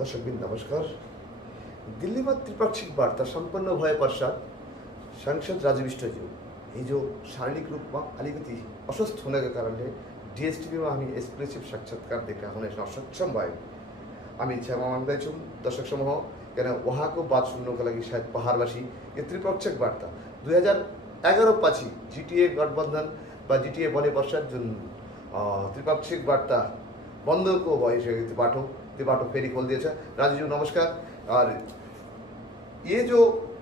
দর্শকবৃন্দ নমস্কার। দিল্লি में त्रिपाक्षिक वार्ता संपन्न भए पश्चात सांसद राजू विष्टज्यू हिजो शारीरिक रूपमा अलिकति अस्वस्थ हुनका कारणले डिएसटिभीमा हामी एक्सक्लुसिभ साक्षात्कार देखा हुन असक्षम भयौँ। हामी क्षमा माग्दैछौँ दर्शक समूह, किन उहाँको बात सुन्नुको लागि सायद पहाडवासी यो त्रिपक्षिक वार्ता 2011 पछि जिटिए गठबन्धन वा जिटिए बने पश्चात जुन त्रिपाक्षिक वार्ता बन्दको भइसकेको त्यो बाटो फेरि खोलिदिएछ। राजू नमस्कार। और ये जो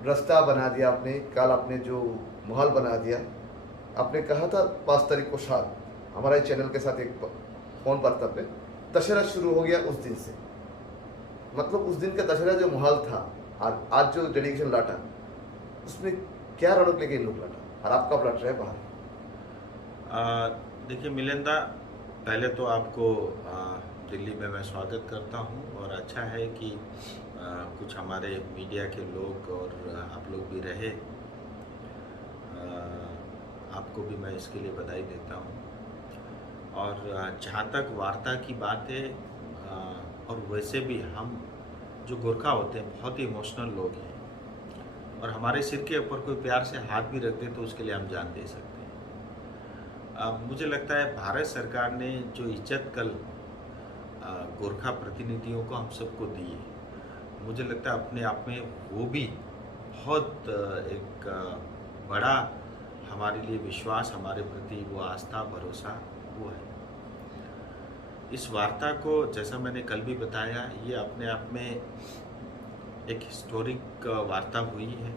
रास्ता बना दिया आपने, कल आपने जो माहौल बना दिया, आपने कहा था 5 तारीख को साथ हमारे चैनल के साथ एक फोन पर तब दशहरा शुरू हो गया उस दिन से, मतलब उस दिन का दशहरा जो माहौल था और आज जो डेलीगेशन लौटा उसमें क्या रणक लेके इन लोग लौटा और आप कब लौट रहे हैं बाहर? देखिए मिलिंदा, पहले तो आपको दिल्ली में मैं स्वागत करता हूं और अच्छा है कि कुछ हमारे मीडिया के लोग और आप लोग भी रहे। आपको भी मैं इसके लिए बधाई देता हूं। और जहाँ तक वार्ता की बात है, और वैसे भी हम जो गोरखा होते हैं बहुत ही इमोशनल लोग हैं और हमारे सिर के ऊपर कोई प्यार से हाथ भी रख दे तो उसके लिए हम जान दे सकते हैं। मुझे लगता है भारत सरकार ने जो इज्जत कल गोरखा प्रतिनिधियों को हम सबको दी है, मुझे लगता है अपने आप में वो भी बहुत एक बड़ा हमारे लिए विश्वास, हमारे प्रति वो आस्था भरोसा वो है। इस वार्ता को जैसा मैंने कल भी बताया, ये अपने आप में एक हिस्टोरिक वार्ता हुई है।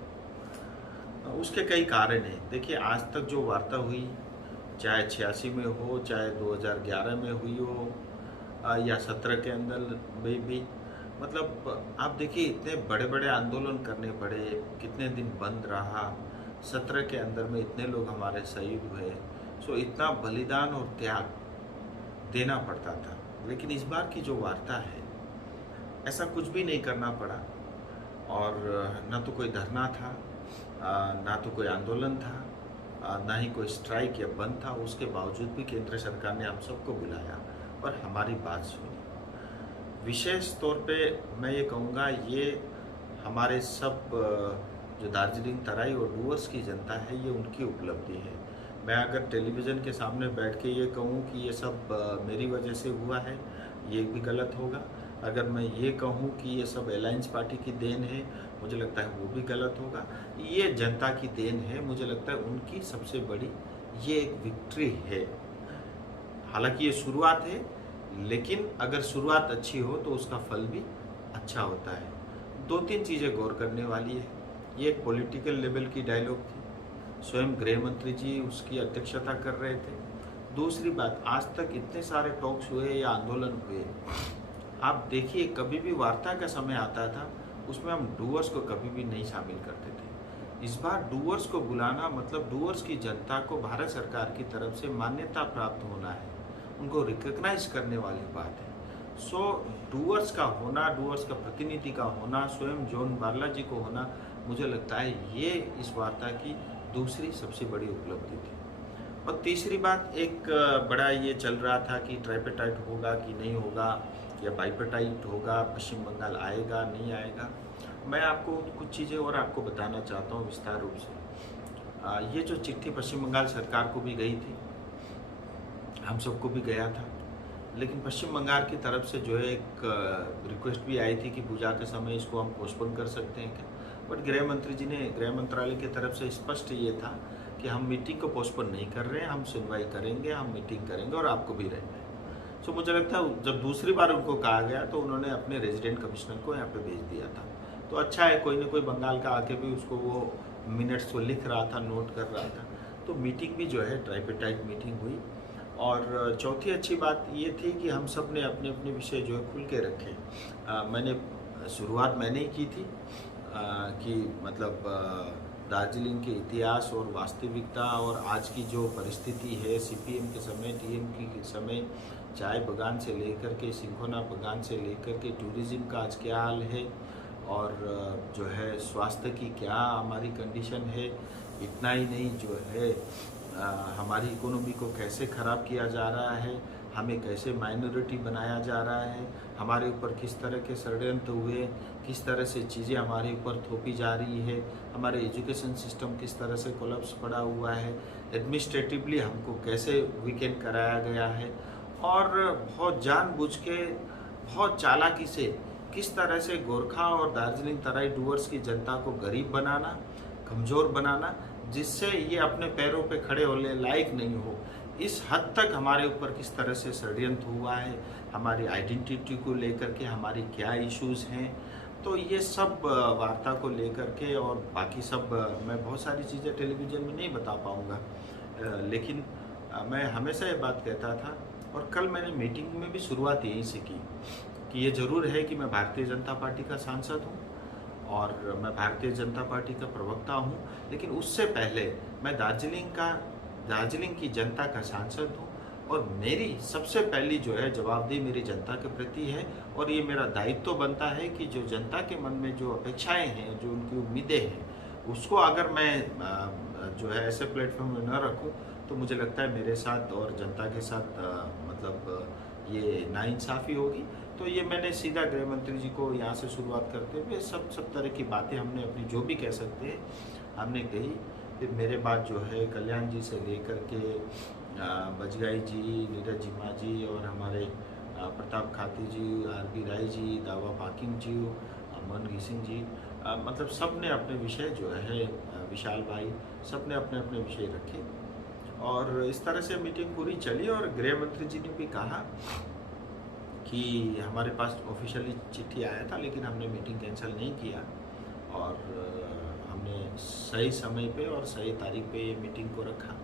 उसके कई कारण हैं। देखिए, आज तक जो वार्ता हुई, चाहे 86 में हो, चाहे 2011 में हुई हो या 17 के अंदर में भी, मतलब आप देखिए इतने बड़े बड़े आंदोलन करने पड़े, कितने दिन बंद रहा, 17 के अंदर में इतने लोग हमारे शहीद हुए, सो इतना बलिदान और त्याग देना पड़ता था। लेकिन इस बार की जो वार्ता है, ऐसा कुछ भी नहीं करना पड़ा और ना तो कोई धरना था, ना तो कोई आंदोलन था, ना ही कोई स्ट्राइक या बंद था। उसके बावजूद भी केंद्र सरकार ने हम सबको बुलाया और हमारी बात सुनी। विशेष तौर पे मैं ये कहूँगा, ये हमारे सब जो दार्जिलिंग तराई और डूवर्स की जनता है, ये उनकी उपलब्धि है। मैं अगर टेलीविज़न के सामने बैठ के ये कहूँ कि ये सब मेरी वजह से हुआ है, ये भी गलत होगा। अगर मैं ये कहूँ कि ये सब अलायंस पार्टी की देन है, मुझे लगता है वो भी गलत होगा। ये जनता की देन है, मुझे लगता है उनकी सबसे बड़ी ये एक विक्ट्री है। हालांकि ये शुरुआत है, लेकिन अगर शुरुआत अच्छी हो तो उसका फल भी अच्छा होता है। 2-3 चीज़ें गौर करने वाली है। ये एक पॉलिटिकल लेवल की डायलॉग थी, स्वयं गृह मंत्री जी उसकी अध्यक्षता कर रहे थे। दूसरी बात, आज तक इतने सारे टॉक्स हुए या आंदोलन हुए, आप देखिए कभी भी वार्ता का समय आता था उसमें हम डूअर्स को कभी भी नहीं शामिल करते थे। इस बार डूअर्स को बुलाना मतलब डूअर्स की जनता को भारत सरकार की तरफ से मान्यता प्राप्त होना है, उनको रिकग्नाइज करने वाली बात है। सो डूअर्स का होना, डूअर्स का प्रतिनिधि का होना, स्वयं जॉन बारला जी को होना, मुझे लगता है ये इस वार्ता की दूसरी सबसे बड़ी उपलब्धि थी। और तीसरी बात, एक बड़ा ये चल रहा था कि ट्राइपेटाइट होगा कि नहीं होगा या बाइपेटाइट होगा, पश्चिम बंगाल आएगा नहीं आएगा। मैं आपको कुछ चीज़ें और आपको बताना चाहता हूँ विस्तार रूप से। ये जो चिट्ठी पश्चिम बंगाल सरकार को भी गई थी, हम सबको भी गया था, लेकिन पश्चिम बंगाल की तरफ से जो है एक रिक्वेस्ट भी आई थी कि पूजा के समय इसको हम पोस्टपोन कर सकते हैं क्या। बट गृह मंत्री जी ने, गृह मंत्रालय की तरफ से स्पष्ट ये था कि हम मीटिंग को पोस्टपोन नहीं कर रहे हैं, हम सुनवाई करेंगे, हम मीटिंग करेंगे और आपको भी रहेंगे। सो मुझे लगता है जब दूसरी बार उनको कहा गया तो उन्होंने अपने रेजिडेंट कमिश्नर को यहाँ पे भेज दिया था। तो अच्छा है, कोई ना कोई बंगाल का आके भी उसको वो मिनट्स को लिख रहा था, नोट कर रहा था। तो मीटिंग भी जो है ट्राइपेटाइट मीटिंग हुई। और चौथी अच्छी बात ये थी कि हम सब ने अपने अपने विषय जो है खुल के रखे। मैंने शुरुआत मैंने ही की थी कि मतलब दार्जिलिंग के इतिहास और वास्तविकता और आज की जो परिस्थिति है, सीपीएम के समय, टीएमसी के समय, चाय बगान से लेकर के सिंघोना बगान से लेकर के टूरिज़्म का आज क्या हाल है और जो है स्वास्थ्य की क्या हमारी कंडीशन है। इतना ही नहीं, जो है हमारी इकोनॉमी को कैसे ख़राब किया जा रहा है, हमें कैसे माइनॉरिटी बनाया जा रहा है, हमारे ऊपर किस तरह के षड्यंत्र हुए, किस तरह से चीज़ें हमारे ऊपर थोपी जा रही है, हमारे एजुकेशन सिस्टम किस तरह से कोलैप्स पड़ा हुआ है, एडमिनिस्ट्रेटिवली हमको कैसे वीकेंड कराया गया है, और बहुत जानबूझ के बहुत चालाकी से किस तरह से गोरखा और दार्जिलिंग तराई डूवर्स की जनता को गरीब बनाना, कमज़ोर बनाना, जिससे ये अपने पैरों पे खड़े होने लायक नहीं हो, इस हद तक हमारे ऊपर किस तरह से षड्यंत्र हुआ है, हमारी आइडेंटिटी को लेकर के हमारी क्या इश्यूज़ हैं। तो ये सब वार्ता को लेकर के, और बाकी सब मैं बहुत सारी चीज़ें टेलीविज़न में नहीं बता पाऊँगा, लेकिन मैं हमेशा ये बात कहता था, और कल मैंने मीटिंग में भी शुरुआत यहीं से की कि ये ज़रूर है कि मैं भारतीय जनता पार्टी का सांसद हूँ और मैं भारतीय जनता पार्टी का प्रवक्ता हूँ, लेकिन उससे पहले मैं दार्जिलिंग की जनता का सांसद हूँ, और मेरी सबसे पहली जो है जवाबदेही मेरी जनता के प्रति है, और ये मेरा दायित्व बनता है कि जो जनता के मन में जो अपेक्षाएं हैं, जो उनकी उम्मीदें हैं, उसको अगर मैं जो है ऐसे प्लेटफॉर्म में न रखूं, तो मुझे लगता है मेरे साथ और जनता के साथ मतलब ये नाइंसाफ़ी होगी। तो ये मैंने सीधा गृह मंत्री जी को यहाँ से शुरुआत करते हुए सब तरह की बातें हमने अपनी जो भी कह सकते हैं हमने कही। फिर मेरे बाद जो है कल्याण जी से लेकर के बजगाई जी, नीरज जिम्मा जी, और हमारे प्रताप खाती जी, आर.बी. राय जी, दावा पाकिंग जी, अमन घिसिंग जी, मतलब सब ने अपने विषय जो है, विशाल भाई, सब ने अपने अपने विषय रखे, और इस तरह से मीटिंग पूरी चली। और गृह मंत्री जी ने भी कहा कि हमारे पास ऑफिशियली चिट्ठी आया था, लेकिन हमने मीटिंग कैंसिल नहीं किया, और हमने सही समय पे और सही तारीख पे ये मीटिंग को रखा।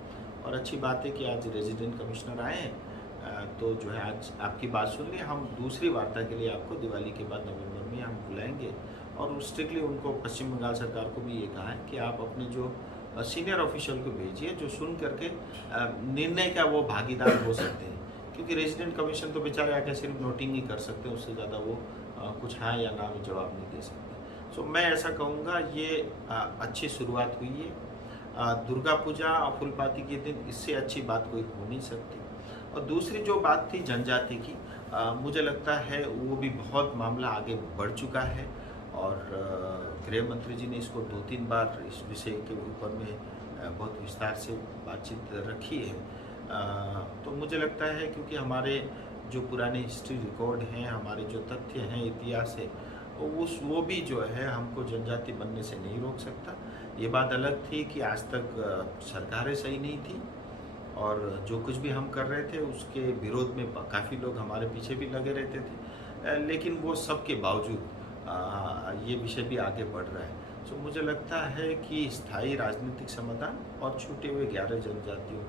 और अच्छी बात है कि आज रेजिडेंट कमिश्नर आए हैं, तो जो है आज आपकी बात सुन ली। हम दूसरी वार्ता के लिए आपको दिवाली के बाद नवंबर में हम बुलाएंगे, और स्ट्रिक्टली उनको पश्चिम बंगाल सरकार को भी ये कहा है कि आप अपने जो सीनियर ऑफिशियल को भेजिए, जो सुन करके निर्णय का वो भागीदार हो सकते हैं, क्योंकि रेजिडेंट कमीशन तो बेचारे आके सिर्फ नोटिंग ही कर सकते हैं, उससे ज़्यादा वो कुछ हाँ या ना में जवाब नहीं दे सकते। सो मैं ऐसा कहूँगा, ये अच्छी शुरुआत हुई है। दुर्गा पूजा और फुलपाती के दिन इससे अच्छी बात कोई हो नहीं सकती। और दूसरी जो बात थी जनजाति की, मुझे लगता है वो भी बहुत मामला आगे बढ़ चुका है, और गृह मंत्री जी ने इसको 2-3 बार इस विषय के ऊपर में बहुत विस्तार से बातचीत रखी है। तो मुझे लगता है क्योंकि हमारे जो पुराने हिस्ट्री रिकॉर्ड हैं, हमारे जो तथ्य हैं, इतिहास है, वो भी जो है हमको जनजाति बनने से नहीं रोक सकता। ये बात अलग थी कि आज तक सरकारें सही नहीं थी, और जो कुछ भी हम कर रहे थे उसके विरोध में काफ़ी लोग हमारे पीछे भी लगे रहते थे, लेकिन वो सब के बावजूद ये विषय भी आगे बढ़ रहा है। तो मुझे लगता है कि स्थायी राजनीतिक समाधान और छूटे हुए 11 जनजातियों,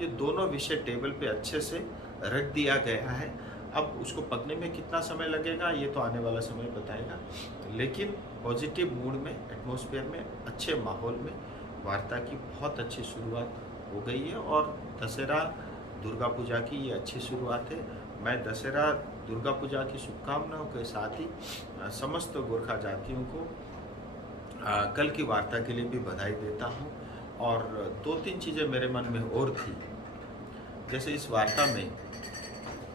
ये दोनों विषय टेबल पे अच्छे से रख दिया गया है। अब उसको पकने में कितना समय लगेगा ये तो आने वाला समय बताएगा, लेकिन पॉजिटिव मूड में, एटमॉस्फेयर में, अच्छे माहौल में वार्ता की बहुत अच्छी शुरुआत हो गई है। और दशहरा दुर्गा पूजा की ये अच्छी शुरुआत है। मैं दशहरा दुर्गा पूजा की शुभकामनाओं के साथ ही समस्त गोरखा जातियों को कल की वार्ता के लिए भी बधाई देता हूँ। और 2-3 चीज़ें मेरे मन में और थी, जैसे इस वार्ता में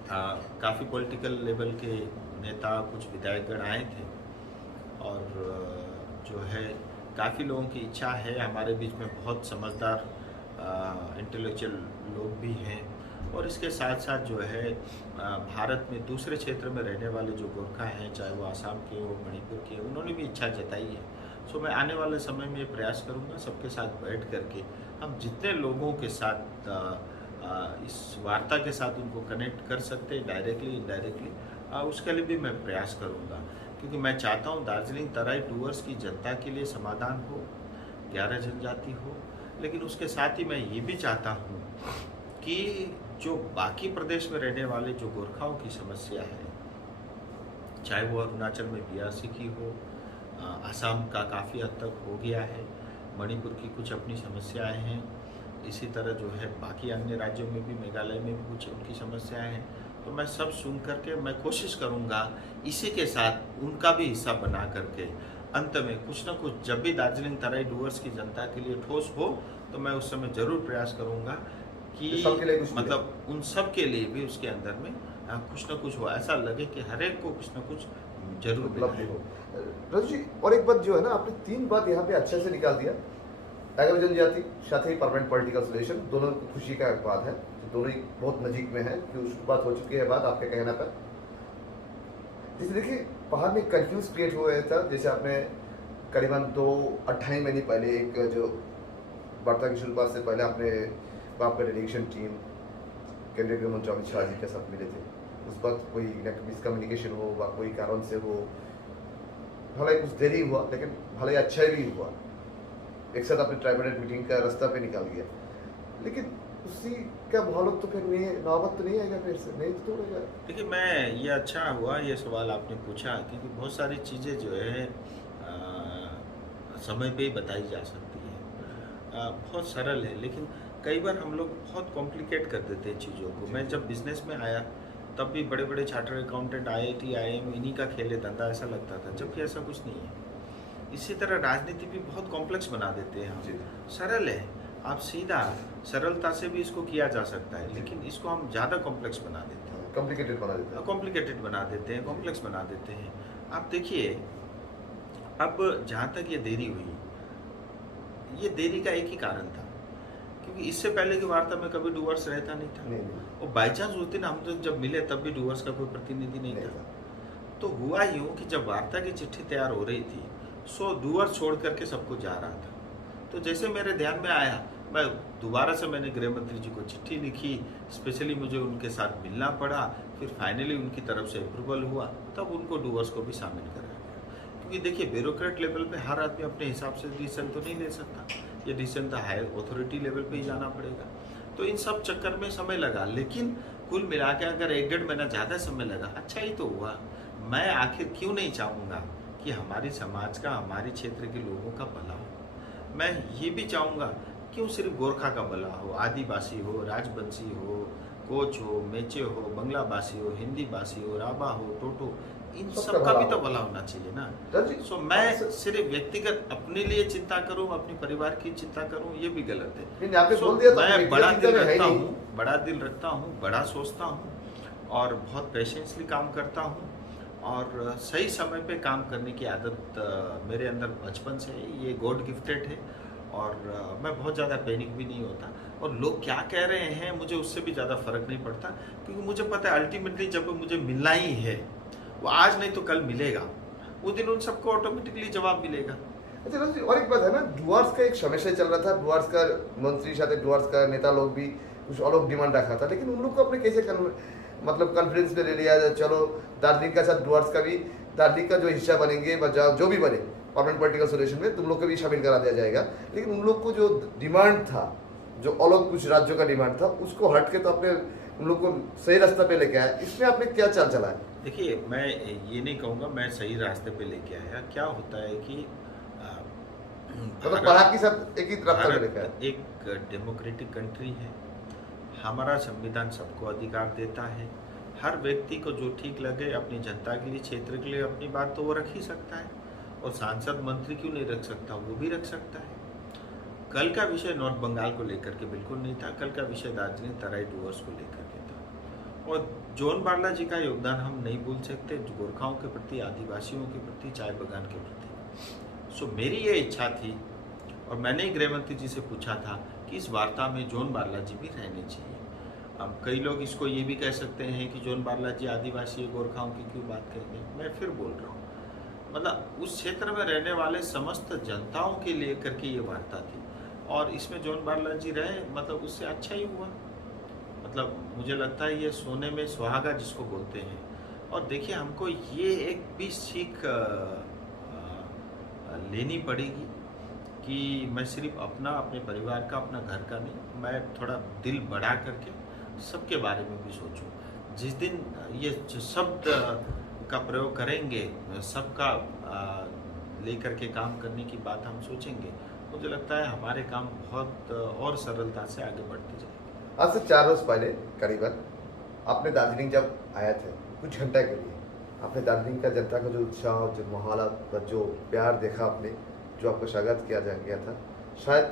काफ़ी पॉलिटिकल लेवल के नेता, कुछ विधायकगण आए थे, और जो है काफ़ी लोगों की इच्छा है, हमारे बीच में बहुत समझदार इंटेलेक्चुअल लोग भी हैं, और इसके साथ साथ जो है भारत में दूसरे क्षेत्र में रहने वाले जो गोरखा हैं, चाहे वो आसाम के हो, मणिपुर के, उन्होंने भी इच्छा जताई है। सो मैं आने वाले समय में प्रयास करूँगा सबके साथ बैठ करके हम जितने लोगों के साथ इस वार्ता के साथ उनको कनेक्ट कर सकते हैं, डायरेक्टली इनडायरेक्टली, उसके लिए भी मैं प्रयास करूँगा, क्योंकि मैं चाहता हूँ दार्जिलिंग तराई डूवर्स की जनता के लिए समाधान हो, 11 जनजाति हो, लेकिन उसके साथ ही मैं ये भी चाहता हूँ कि जो बाकी प्रदेश में रहने वाले जो गोरखाओं की समस्या है, चाहे वो अरुणाचल में बीआरसी की हो, असम का काफ़ी हद तक हो गया है, मणिपुर की कुछ अपनी समस्याएं हैं, इसी तरह जो है बाकी अन्य राज्यों में भी, मेघालय में भी कुछ उनकी समस्याएं हैं, तो मैं सब सुन करके मैं कोशिश करूंगा इसी के साथ उनका भी हिस्सा बना करके अंत में कुछ ना कुछ, जब भी दार्जिलिंग तराई डूवर्स की जनता के लिए ठोस हो, तो मैं उस समय ज़रूर प्रयास करूंगा कि तो सबके लिए कुछ मिले। मतलब उन सब के लिए भी उसके अंदर में कुछ ना कुछ हो, ऐसा लगे कि हर एक को कुछ ना कुछ जरूर मिला उपलब्धि है। हो। रजू जी, और एक बात जो है ना, आपने 3 बात यहाँ पे अच्छे से निकाल दिया। आगम जनजाति, साथ ही परमानेंट पॉलिटिकल सोल्यूशन, दोनों खुशी का बात है, दोनों ही बहुत नजीक में है कि शुरुआत हो चुकी है बात आपके कहने पर। जैसे देखिए, पहाड़ में कंफ्यूज क्रिएट हो गया था, जैसे आपने करीबन 2-28 महीने पहले एक जो वार्ता की शुरुआत से पहले आपने वहाँ पर डेलीगेशन टीम केंद्रीय गृह मंत्री अमित शाह जी के साथ मिले थे। उस वक्त कोई मिसकम्युनिकेशन हो व कोई कारण से हो, भले ही कुछ देरी हुआ लेकिन भले ही अच्छा भी हुआ, एक साथ आपने ट्राइबेट मीटिंग का रास्ता पे निकाल गया, लेकिन उसी का बहुत तो फिर नहीं, नौबत तो नहीं आएगा, फिर से नहीं तो तोड़ेगा। देखिए, मैं ये अच्छा हुआ ये सवाल आपने पूछा, क्योंकि बहुत सारी चीज़ें जो है समय पे ही बताई जा सकती है। बहुत सरल है, लेकिन कई बार हम लोग बहुत कॉम्प्लिकेट कर देते हैं चीज़ों को। मैं जब बिजनेस में आया तब भी बड़े बड़े चार्टर्ड अकाउंटेंट, IIT, IIM इन्हीं का खेल है धंधा, ऐसा लगता था, जबकि ऐसा कुछ नहीं है। इसी तरह राजनीति भी बहुत कॉम्प्लेक्स बना देते हैं जी। हम। सरल है, आप सीधा सरलता से भी इसको किया जा सकता है, लेकिन इसको हम ज़्यादा कॉम्प्लेक्स बना देते हैं, कॉम्प्लिकेटेड बना देता है। कॉम्प्लिकेटेड बना देते हैं, कॉम्प्लेक्स बना देते हैं। आप देखिए, अब जहाँ तक ये देरी हुई, ये देरी का एक ही कारण था, क्योंकि इससे पहले की वार्ता में कभी डूअर्स रहता नहीं था। नहीं और बाई चांस उस दिन हम तो जब मिले तब भी डूअर्स का कोई प्रतिनिधि नहीं था। तो हुआ यूँ कि जब वार्ता की चिट्ठी तैयार हो रही थी, सो डूअर छोड़ करके सबको जा रहा था। तो जैसे मेरे ध्यान में आया, मैं दोबारा से मैंने गृह मंत्री जी को चिट्ठी लिखी, स्पेशली मुझे उनके साथ मिलना पड़ा, फिर फाइनली उनकी तरफ से अप्रूवल हुआ, तब उनको डूअर्स को भी शामिल करा गया। क्योंकि देखिए, ब्यूरोक्रेट लेवल पे हर आदमी अपने हिसाब से डिसीजन तो नहीं ले सकता, ये डिसीजन तो हायर अथॉरिटी लेवल पे ही जाना पड़ेगा। तो इन सब चक्कर में समय लगा, लेकिन कुल मिला के अगर 1-1.5 महीना ज़्यादा समय लगा, अच्छा ही तो हुआ। मैं आखिर क्यों नहीं चाहूँगा कि हमारी समाज का, हमारे क्षेत्र के लोगों का भला हो। मैं ये भी चाहूँगा क्यों सिर्फ गोरखा का भला हो, आदिवासी हो, राजवंशी हो, कोच हो, मेचे हो, बंगलाभाषी हो, हिंदी भाषी हो, राभा हो, टोटो, इन सबका सबका भी भला तो हो। भला होना चाहिए ना। रजू, सो मैं सिर्फ व्यक्तिगत अपने लिए चिंता करूं, अपने परिवार की चिंता करूं, ये भी गलत है। नहीं, आपने So, बोल दिया तो मैं व्यक्तिगत बड़ा चिंता दिल में है रखता नहीं। हूँ, बड़ा दिल रखता हूँ, बड़ा सोचता हूँ, और बहुत पेशेंसली काम करता हूँ, और सही समय पे काम करने की आदत मेरे अंदर बचपन से है, ये गॉड गिफ्टेड है। और मैं बहुत ज़्यादा पैनिक भी नहीं होता, और लोग क्या कह रहे हैं मुझे उससे भी ज़्यादा फर्क नहीं पड़ता, क्योंकि मुझे पता है अल्टीमेटली जब मुझे मिलना ही है, वो आज नहीं तो कल मिलेगा, उस दिन उन सबको ऑटोमेटिकली जवाब मिलेगा। अच्छा रजू, और एक बात है ना, डुआर्स का एक समस्या चल रहा था, डुआर्स का मंत्री साथ डुआर्स का नेता लोग भी कुछ अलग डिमांड रखा था, लेकिन उन लोग को अपने कैसे मतलब कॉन्फ्रेंस में ले लिया जाए, चलो दार्जिलिंग का साथ डुआर्स का भी, दार्जिलिंग का जो हिस्सा बनेंगे जो भी बने परमानेंट पॉलिटिकल सोल्यूशन में, तुम लोग को भी शामिल करा दिया जाएगा। लेकिन उन लोग को जो डिमांड था, जो अलग कुछ राज्यों का डिमांड था, उसको हट के तो आपने उन लोग को सही रास्ता पे लेके आया, इसमें आपने क्या चाल चला है? देखिए, मैं ये नहीं कहूँगा मैं सही रास्ते पे लेके आया। क्या होता है कि मतलब पढ़ा के साथ एक ही रास्ता पे लेके आया। भारत एक डेमोक्रेटिक कंट्री है, हमारा संविधान सबको अधिकार देता है, हर व्यक्ति को जो ठीक लगे अपनी जनता के लिए, क्षेत्र के लिए अपनी बात तो वो रख ही सकता है, और सांसद मंत्री क्यों नहीं रख सकता, वो भी रख सकता है। कल का विषय नॉर्थ बंगाल को लेकर के बिल्कुल नहीं था, कल का विषय दार्जिलिंग तराई डूअर्स को लेकर के था। और जॉन बार्ला जी का योगदान हम नहीं भूल सकते, गोरखाओं के प्रति, आदिवासियों के प्रति, चाय बगान के प्रति। सो मेरी ये इच्छा थी, और मैंने ही गृह मंत्री जी से पूछा था कि इस वार्ता में जॉन बार्ला जी भी रहने चाहिए। अब कई लोग इसको ये भी कह सकते हैं कि जॉन बार्ला जी आदिवासी गोरखाओं की क्यों बात करेंगे। मैं फिर बोल रहा हूँ, मतलब उस क्षेत्र में रहने वाले समस्त जनताओं के लिए करके ये वार्ता थी, और इसमें जॉन बार्ला जी रहे, मतलब उससे अच्छा ही हुआ। मतलब मुझे लगता है ये सोने में सुहागा जिसको बोलते हैं। और देखिए, हमको ये एक भी सीख लेनी पड़ेगी कि मैं सिर्फ अपना, अपने परिवार का, अपना घर का नहीं, मैं थोड़ा दिल बढ़ा करके सबके बारे में भी सोचूं। जिस दिन ये शब्द का प्रयोग करेंगे, सबका लेकर के काम करने की बात हम सोचेंगे, मुझे लगता है हमारे काम बहुत और सरलता से आगे बढ़ते जाएंगे। आज से 4 रोज पहले करीबन आपने दार्जिलिंग जब आए थे, कुछ घंटे के लिए आपने दार्जिलिंग का जनता का जो उत्साह, जो माहौल, जो प्यार देखा आपने, जो आपको स्वागत किया गया था, शायद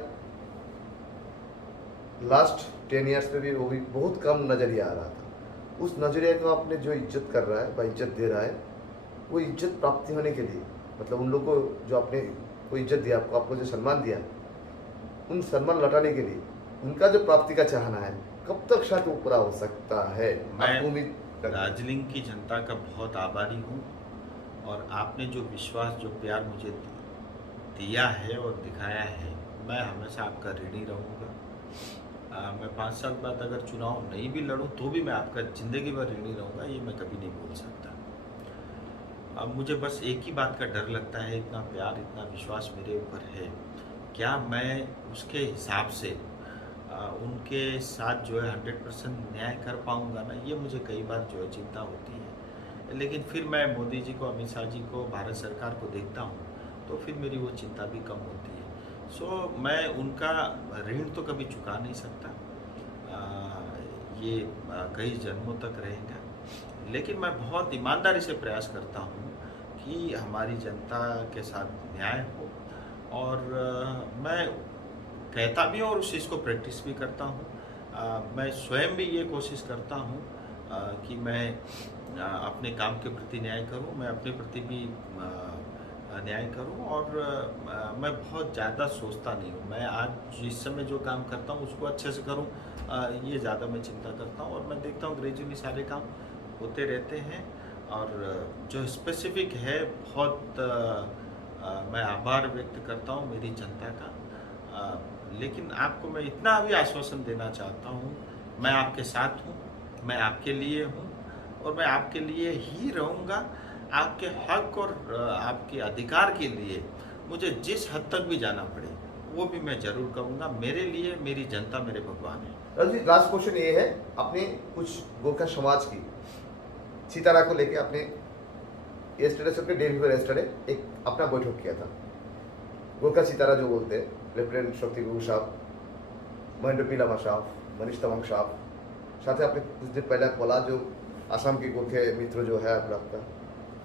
लास्ट 10 ईयर्स में भी वो भी बहुत कम नज़रिया आ रहा था। उस नज़रिए को आपने जो इज्जत कर रहा है, इज्जत दे रहा है, वो इज्जत प्राप्ति होने के लिए, मतलब उन लोगों को जो आपने को इज्जत दिया, आपको जो सम्मान दिया, उन सम्मान लौटाने के लिए उनका जो प्राप्ति का चाहना है, कब तक शायद वो पूरा हो सकता है? आपको उम्मीद मैं दार्जिलिंग की जनता का बहुत आभारी हूँ, और आपने जो विश्वास, जो प्यार मुझे दिया है और दिखाया है, मैं हमेशा आपका ऋणी रहूँगा। मैं 5 साल बाद अगर चुनाव नहीं भी लड़ूं तो भी मैं आपका ज़िंदगी भर ऋणी रहूँगा, ये मैं कभी नहीं भूल सकता। अब मुझे बस एक ही बात का डर लगता है, इतना प्यार, इतना विश्वास मेरे ऊपर है, क्या मैं उसके हिसाब से उनके साथ जो है 100% न्याय कर पाऊँगा ना, ये मुझे कई बार जो है चिंता होती है। लेकिन फिर मैं मोदी जी को, अमित शाह जी को, भारत सरकार को देखता हूँ, तो फिर मेरी वो चिंता भी कम होती है। मैं उनका ऋण तो कभी चुका नहीं सकता, ये कई जन्मों तक रहेगा। लेकिन मैं बहुत ईमानदारी से प्रयास करता हूँ कि हमारी जनता के साथ न्याय हो, और मैं कहता भी हूँ और उस चीज़ को प्रैक्टिस भी करता हूँ। मैं स्वयं भी ये कोशिश करता हूँ कि मैं अपने काम के प्रति न्याय करूँ, मैं अपने प्रति भी न्याय करूँ, और मैं बहुत ज़्यादा सोचता नहीं हूँ। मैं आज जिस समय जो काम करता हूँ उसको अच्छे से करूँ, ये ज़्यादा मैं चिंता करता हूँ, और मैं देखता हूँ ग्रेजुअली सारे काम होते रहते हैं। और जो स्पेसिफिक है, बहुत मैं आभार व्यक्त करता हूँ मेरी जनता का। लेकिन आपको मैं इतना भी आश्वासन देना चाहता हूँ, मैं आपके साथ हूँ, मैं आपके लिए हूँ, और मैं आपके लिए ही रहूँगा। आपके हक और आपके अधिकार के लिए मुझे जिस हद तक भी जाना पड़े, वो भी मैं ज़रूर करूँगा। मेरे लिए मेरी जनता मेरे भगवान है। राजू जी, लास्ट क्वेश्चन ये है, आपने कुछ गोरखा समाज की सीतारा को लेके आपने यस्टरडे डे बिफोर यस्टरडे एक अपना बैठक किया था। गोरखा सीतारा जो बोलते हैं, लेफ्टिनेंट शक्ति गुरु साहब, महेंद्र पीलामा साहब, मनीष तवांग साहब, साथ ही आपने कुछ दिन पहले बोला जो आसाम के गोरखे मित्र जो है आपका,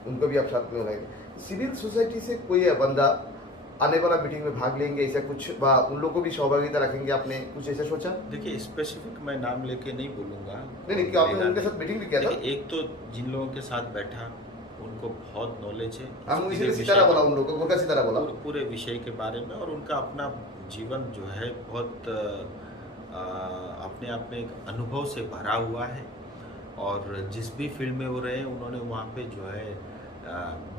उनको भी आप साथ में बनाएंगे। सिविल सोसाइटी से कोई बंदा आने वाला मीटिंग में भाग लेंगे, ऐसा कुछ उन लोगों को भी सहभागिता रखेंगे, आपने कुछ ऐसा सोचा? देखिए, स्पेसिफिक मैं नाम लेके नहीं बोलूँगा। नहीं, क्या आपने उनके साथ मीटिंग भी किया था? एक तो जिन लोगों के साथ बैठा, उनको बहुत नॉलेज है, हम इसीलिए सितारा बोला, उन लोगों को गोरखा सितारा बोला, पूरे विषय के बारे में, और उनका अपना जीवन जो है बहुत अपने आप में एक अनुभव से भरा हुआ है, और जिस भी फील्ड में वो रहे, उन्होंने वहाँ पे जो है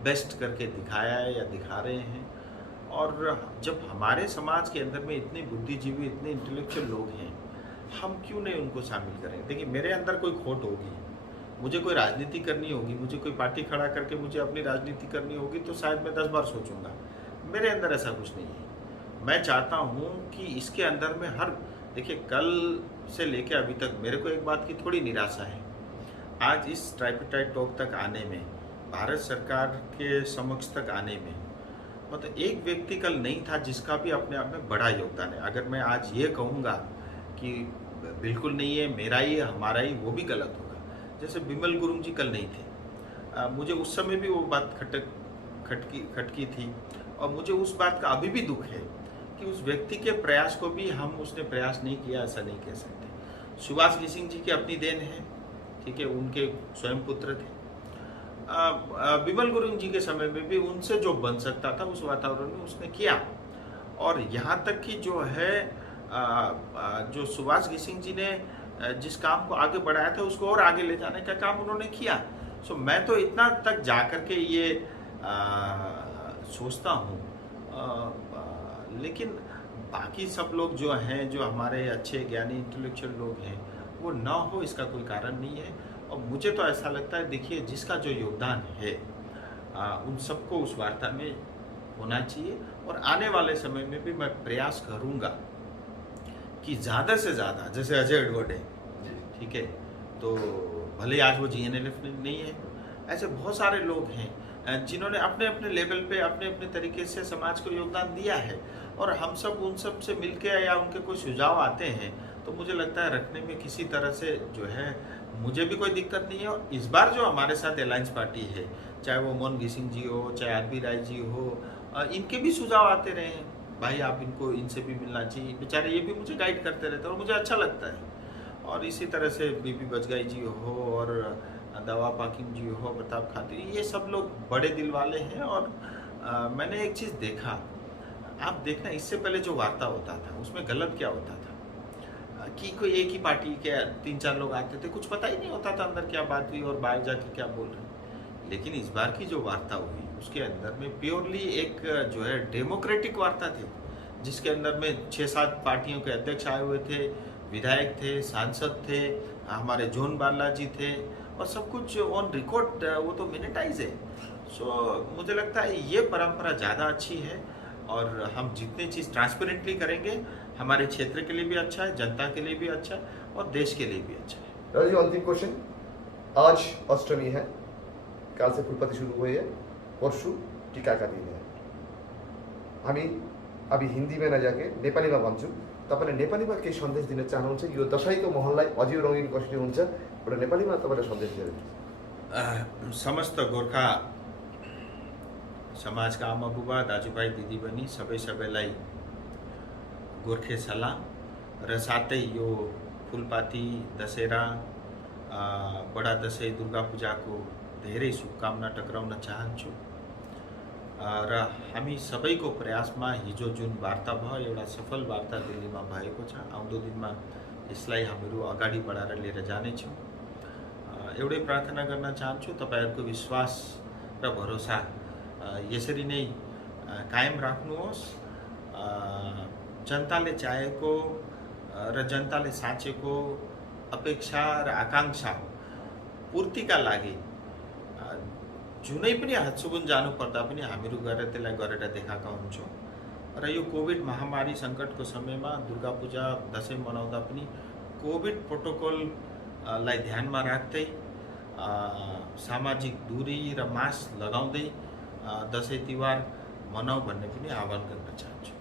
बेस्ट करके दिखाया है या दिखा रहे हैं। और जब हमारे समाज के अंदर में इतने बुद्धिजीवी, इतने इंटेलेक्चुअल लोग हैं, हम क्यों नहीं उनको शामिल करें? देखिए, मेरे अंदर कोई खोट होगी, मुझे कोई राजनीति करनी होगी, मुझे कोई पार्टी खड़ा करके मुझे अपनी राजनीति करनी होगी, तो शायद मैं 10 बार सोचूंगा। मेरे अंदर ऐसा कुछ नहीं है। मैं चाहता हूँ कि इसके अंदर में देखिए, कल से लेके अभी तक मेरे को एक बात की थोड़ी निराशा है। आज इस ट्राइपार्टाइट टॉक तक आने में, भारत सरकार के समक्ष तक आने में, मतलब एक व्यक्ति कल नहीं था जिसका भी अपने आप में बड़ा योगदान है। अगर मैं आज ये कहूँगा कि बिल्कुल नहीं है, मेरा ही है, हमारा ही, वो भी गलत होगा। जैसे बिमल गुरुंग जी कल नहीं थे, मुझे उस समय भी वो बात खटकी थी, और मुझे उस बात का अभी भी दुख है कि उस व्यक्ति के प्रयास को भी उसने प्रयास नहीं किया, ऐसा नहीं कह सकते। सुभाष घिसिंग जी की अपनी देन है, ठीक है, उनके स्वयं पुत्र थे। बिमल गुरुंग जी के समय में भी उनसे जो बन सकता था उस वातावरण में उसने किया, और यहाँ तक कि जो है जो सुभाष घिसिंग जी ने जिस काम को आगे बढ़ाया था उसको और आगे ले जाने का काम उन्होंने किया। सो मैं तो इतना तक जा कर के ये सोचता हूँ, लेकिन बाकी सब लोग जो हैं, जो हमारे अच्छे ज्ञानी इंटेलेक्चुअल लोग हैं, वो ना हो इसका कोई कारण नहीं है। और मुझे तो ऐसा लगता है, देखिए, जिसका जो योगदान है उन सबको उस वार्ता में होना चाहिए, और आने वाले समय में भी मैं प्रयास करूंगा कि ज़्यादा से ज़्यादा, जैसे अजय एडवर्ड है, ठीक है, तो भले आज वो GNLF नहीं है, ऐसे बहुत सारे लोग हैं जिन्होंने अपने अपने लेवल पे, अपने अपने तरीके से समाज को योगदान दिया है, और हम सब उन सब से मिलके या उनके कोई सुझाव आते हैं तो मुझे लगता है रखने में किसी तरह से जो है मुझे भी कोई दिक्कत नहीं है। और इस बार जो हमारे साथ अलायंस पार्टी है, चाहे वो मोहन घिसिंग जी हो, चाहे RB राय जी हो, इनके भी सुझाव आते रहे हैं, भाई आप इनको इनसे भी मिलना चाहिए, बेचारे ये भी मुझे गाइड करते रहते हैं और मुझे अच्छा लगता है। और इसी तरह से बीपी बजगाई जी हो और दवा पाकिम जी हो, प्रताप खातिर, ये सब लोग बड़े दिल वाले हैं। और मैंने एक चीज़ देखा, आप देखना इससे पहले जो वार्ता होता था उसमें गलत क्या होता था कि कोई एक ही पार्टी के 3-4 लोग आते थे, कुछ पता ही नहीं होता था अंदर क्या बात हुई और बाहर जाके क्या बोल रहे हैं। लेकिन इस बार की जो वार्ता हुई उसके अंदर में प्योरली एक जो है डेमोक्रेटिक वार्ता थी, जिसके अंदर में 6-7 पार्टियों के अध्यक्ष आए हुए थे, विधायक थे, सांसद थे, हमारे जोन बालाजी थे, और सब कुछ ऑन रिकॉर्ड, वो तो मिनटाइज है। सो मुझे लगता है ये परंपरा ज़्यादा अच्छी है, और हम जितनी चीज़ ट्रांसपेरेंटली करेंगे हमारे क्षेत्र के लिए भी अच्छा है, जनता के लिए भी अच्छा है, और देश के लिए भी अच्छा है। राजा जी, अंतिम क्वेश्चन, आज अष्टमी है, काल से फुलपाती शुरू हुई है, परशु टीका का दिन है। हामी अभी हिन्दीमा नजाके नेपालीमा भन्छु, तपाईँले नेपालीमा केही सन्देश दिन चाहनुहुन्छ? यो दशैंको माहौललाई अझै रङ्गीन कसरी हुन्छ, एउटा नेपालीमा तपाईँले सन्देश दिनुहुन्छ? समस्त गोर्खा समाजका आमा बुबा, दाजुभाइ, दिदीबहिनी सबैलाई गोर्खे सलाम, र साथै यो फुलपाती, दशहरा, बडा दशैं, दुर्गा पूजाको धेरै शुभकामना टक्राउन चाहन्छु। र हामी सबैको प्रयासमा हिजो जुन वार्ता भयो, एउटा सफल वार्ता दिल्लीमा भएको छ। आउँदो दिनमा यसलाई हामीहरू अगाडि बढाएर लिएर जानेछौँ। एउटै प्रार्थना गर्न चाहन्छु, तपाईहरुको विश्वास र भरोसा यसरी नै कायम राख्नुहोस्। जनताले चाहेको र जनताले साँचेको अपेक्षा र आकांक्षा पूर्तिका लागि जुनै पनि हातसुगुन जानु पर्दा पनि हामीहरू गएर त्यसलाई गरेर देखाएका हुन्छौँ। र यो कोभिड महामारी सङ्कटको समयमा दुर्गा पूजा, दशैं मनाउँदा पनि कोभिड प्रोटोकललाई ध्यानमा राख्दै सामाजिक दूरी र मास्क लगाउँदै दशैं तिहार मनाऊ भन्ने पनि आह्वान गर्न चाहन्छु।